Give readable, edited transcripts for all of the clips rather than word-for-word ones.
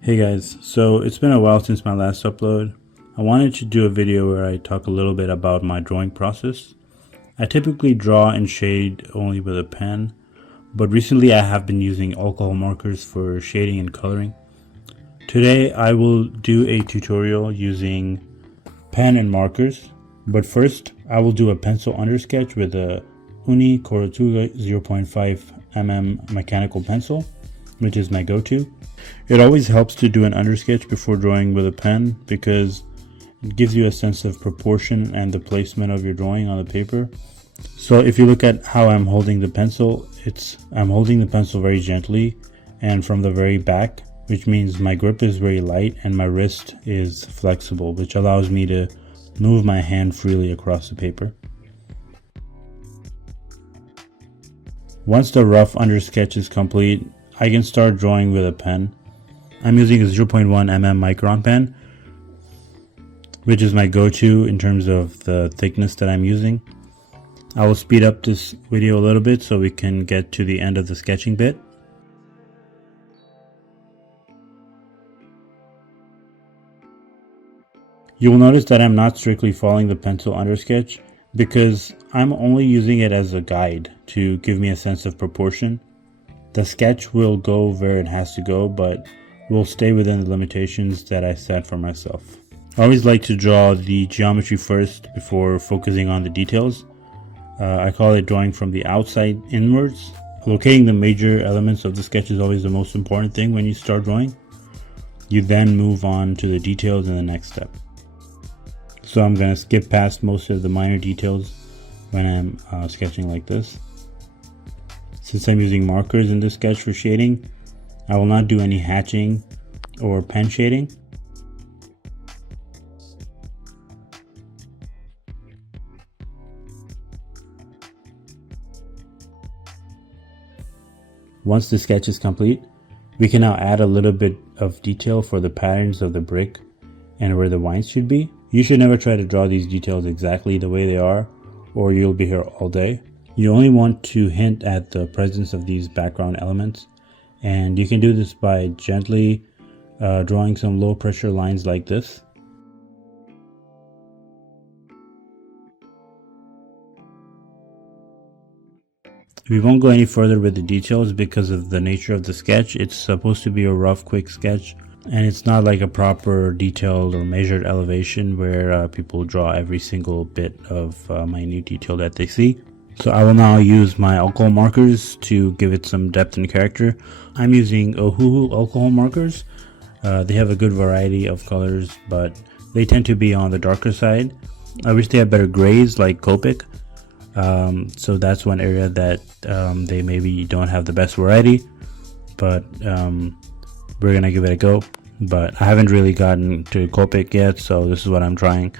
Hey guys, so it's been a while since my last upload. I wanted to do a video where I talk a little bit about my drawing process. I typically draw and shade only with a pen, but recently I have been using alcohol markers for shading and coloring. Today I will do a tutorial using pen and markers, but first I will do a pencil undersketch with a Uni Korotuga 0.5 mm mechanical pencil, which is my go-to. It always helps to do an undersketch before drawing with a pen because it gives you a sense of proportion and the placement of your drawing on the paper. So if you look at how I'm holding the pencil, I'm holding the pencil very gently and from the very back, which means my grip is very light and my wrist is flexible, which allows me to move my hand freely across the paper. Once the rough undersketch is complete, I can start drawing with a pen. I'm using a 0.1 mm Micron pen, which is my go-to in terms of the thickness that I'm using. I will speed up this video a little bit so we can get to the end of the sketching bit. You will notice that I'm not strictly following the pencil undersketch because I'm only using it as a guide to give me a sense of proportion. The sketch will go where it has to go, but will stay within the limitations that I set for myself. I always like to draw the geometry first before focusing on the details. I call it drawing from the outside inwards. Locating the major elements of the sketch is always the most important thing when you start drawing. You then move on to the details in the next step. So I'm going to skip past most of the minor details when I'm sketching like this. Since I'm using markers in this sketch for shading, I will not do any hatching or pen shading. Once the sketch is complete, we can now add a little bit of detail for the patterns of the brick and where the vines should be. You should never try to draw these details exactly the way they are, or you'll be here all day. You only want to hint at the presence of these background elements, and you can do this by gently drawing some low pressure lines like this. We won't go any further with the details because of the nature of the sketch. It's supposed to be a rough, quick sketch, and it's not like a proper detailed or measured elevation where people draw every single bit of minute detail that they see. So I will now use my alcohol markers to give it some depth and character. I'm using Ohuhu alcohol markers. They have a good variety of colors, but they tend to be on the darker side. I wish they had better grays like Copic. So that's one area that they maybe don't have the best variety, but we're gonna give it a go. But I haven't really gotten to Copic yet, so this is what I'm trying.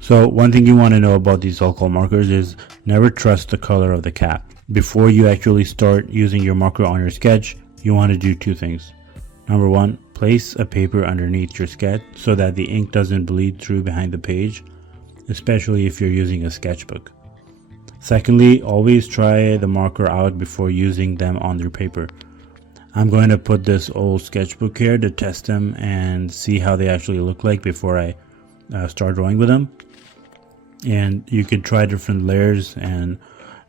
So one thing you want to know about these alcohol markers is never trust the color of the cap. Before you actually start using your marker on your sketch, you want to do two things. Number one, place a paper underneath your sketch so that the ink doesn't bleed through behind the page, especially if you're using a sketchbook. Secondly, always try the marker out before using them on your paper. I'm going to put this old sketchbook here to test them and see how they actually look like before I start drawing with them. And you could try different layers and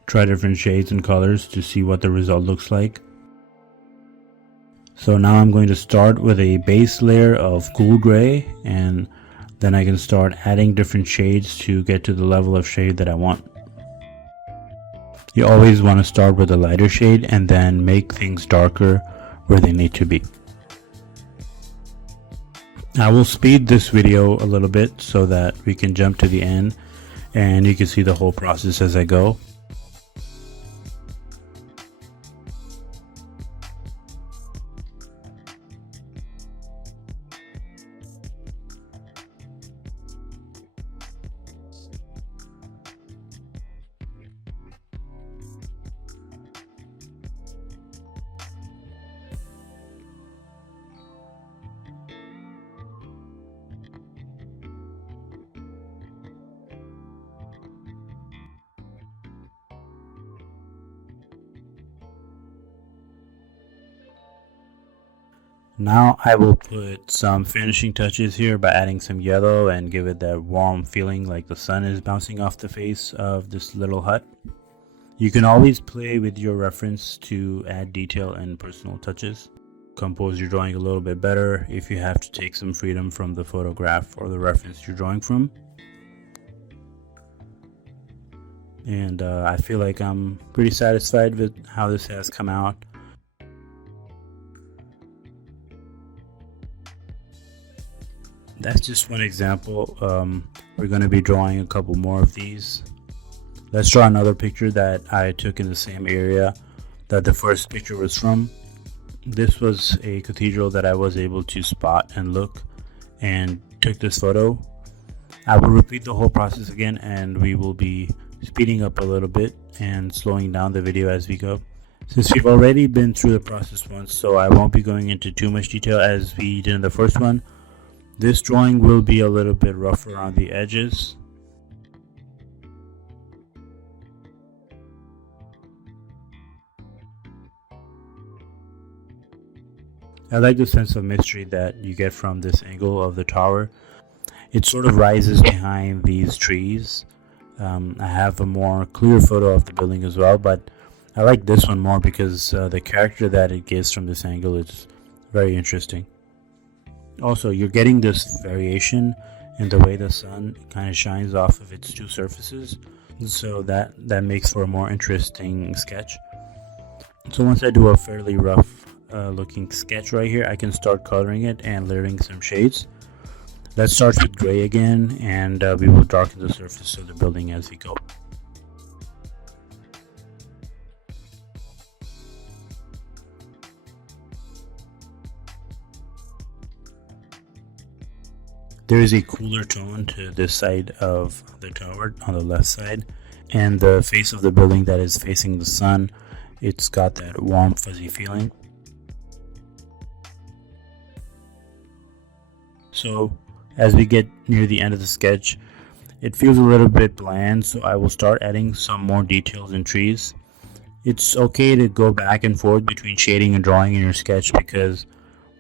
try different shades and colors to see what the result looks like. So now I'm going to start with a base layer of cool gray, and then I can start adding different shades to get to the level of shade that I want. You always want to start with a lighter shade and then make things darker where they need to be. I will speed this video a little bit so that we can jump to the end and you can see the whole process as I go. Now I will put some finishing touches here by adding some yellow and give it that warm feeling like the sun is bouncing off the face of this little hut. You can always play with your reference to add detail and personal touches. Compose your drawing a little bit better if you have to take some freedom from the photograph or the reference you're drawing from. And I feel like I'm pretty satisfied with how this has come out. That's just one example. We're going to be drawing a couple more of these. Let's draw another picture that I took in the same area that the first picture was from. This was a cathedral that I was able to spot and look and took this photo. I will repeat the whole process again, and we will be speeding up a little bit and slowing down the video as we go. Since we've already been through the process once, so I won't be going into too much detail as we did in the first one. This drawing will be a little bit rougher on the edges. I like the sense of mystery that you get from this angle of the tower. It sort of rises behind these trees. I have a more clear photo of the building as well, but I like this one more because the character that it gives from this angle is very interesting. Also, you're getting this variation in the way the sun kind of shines off of its two surfaces, so that makes for a more interesting sketch. So once I do a fairly rough looking sketch right here, I can start coloring it and layering some shades. Let's start with gray again, and we will darken the surface of the building as we go. There is a cooler tone to this side of the tower on the left side, and the face of the building that is facing the sun, it's got that warm fuzzy feeling. So as we get near the end of the sketch, it feels a little bit bland, so I will start adding some more details in trees. It's okay to go back and forth between shading and drawing in your sketch because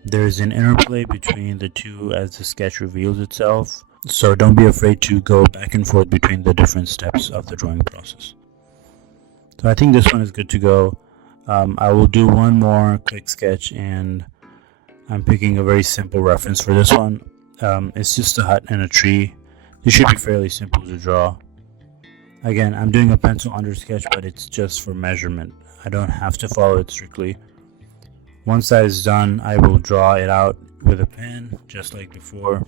there's an interplay between the two as the sketch reveals itself, so don't be afraid to go back and forth between the different steps of the drawing process. So I think this one is good to go. I will do one more quick sketch, and I'm picking a very simple reference for this one. It's just a hut and a tree. This should be fairly simple to draw. Again, I'm doing a pencil under sketch, but it's just for measurement. I don't have to follow it strictly. Once that is done, I will draw it out with a pen, just like before.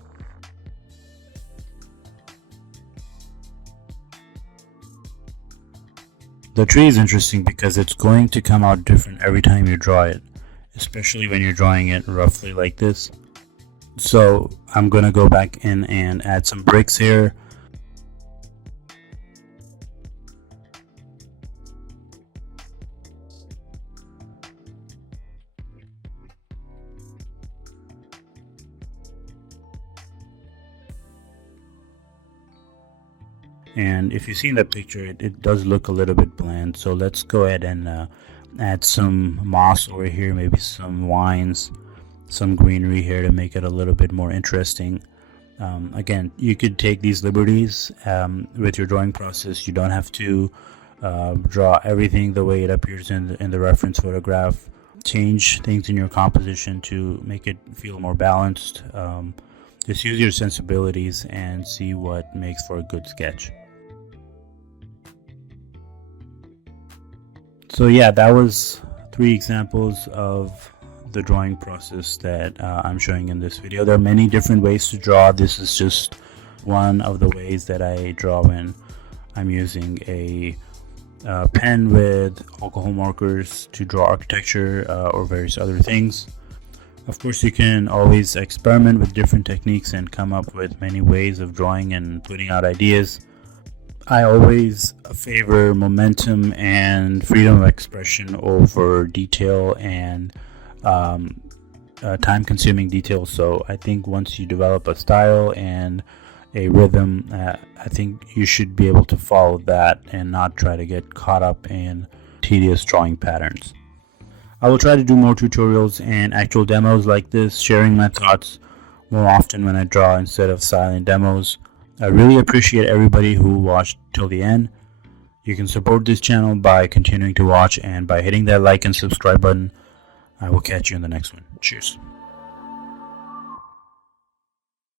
The tree is interesting because it's going to come out different every time you draw it, especially when you're drawing it roughly like this. So I'm going to go back in and add some bricks here. And if you see in the picture, it does look a little bit bland, so let's go ahead and add some moss over here, maybe some vines, some greenery here to make it a little bit more interesting. Again, you could take these liberties with your drawing process. You don't have to draw everything the way it appears in the reference photograph. Change things in your composition to make it feel more balanced. Just use your sensibilities and see what makes for a good sketch. So yeah, that was 3 examples of the drawing process that I'm showing in this video. There are many different ways to draw. This is just one of the ways that I draw when I'm using a pen with alcohol markers to draw architecture or various other things. Of course, you can always experiment with different techniques and come up with many ways of drawing and putting out ideas. I always favor momentum and freedom of expression over detail and time-consuming details. So I think once you develop a style and a rhythm, I think you should be able to follow that and not try to get caught up in tedious drawing patterns. I will try to do more tutorials and actual demos like this, sharing my thoughts more often when I draw instead of silent demos. I really appreciate everybody who watched till the end. You can support this channel by continuing to watch and by hitting that like and subscribe button. I will catch you in the next one. Cheers.